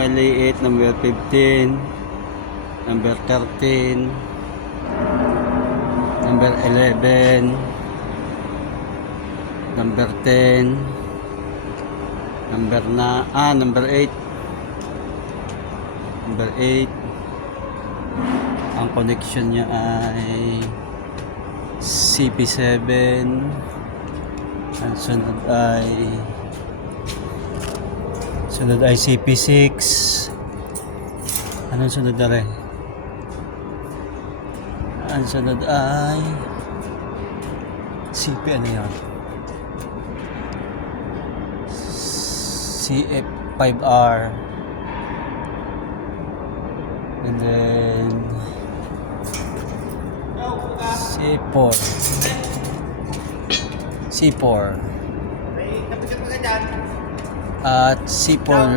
maliit, number 15, number 13, number 11, number 10, number 8, number 8. Ang connection niya ay CP7. Ang sunod ay CP6. Anong sunod na rin? Ang sunod ay CP ano yun? CF5R. And then C4. At C4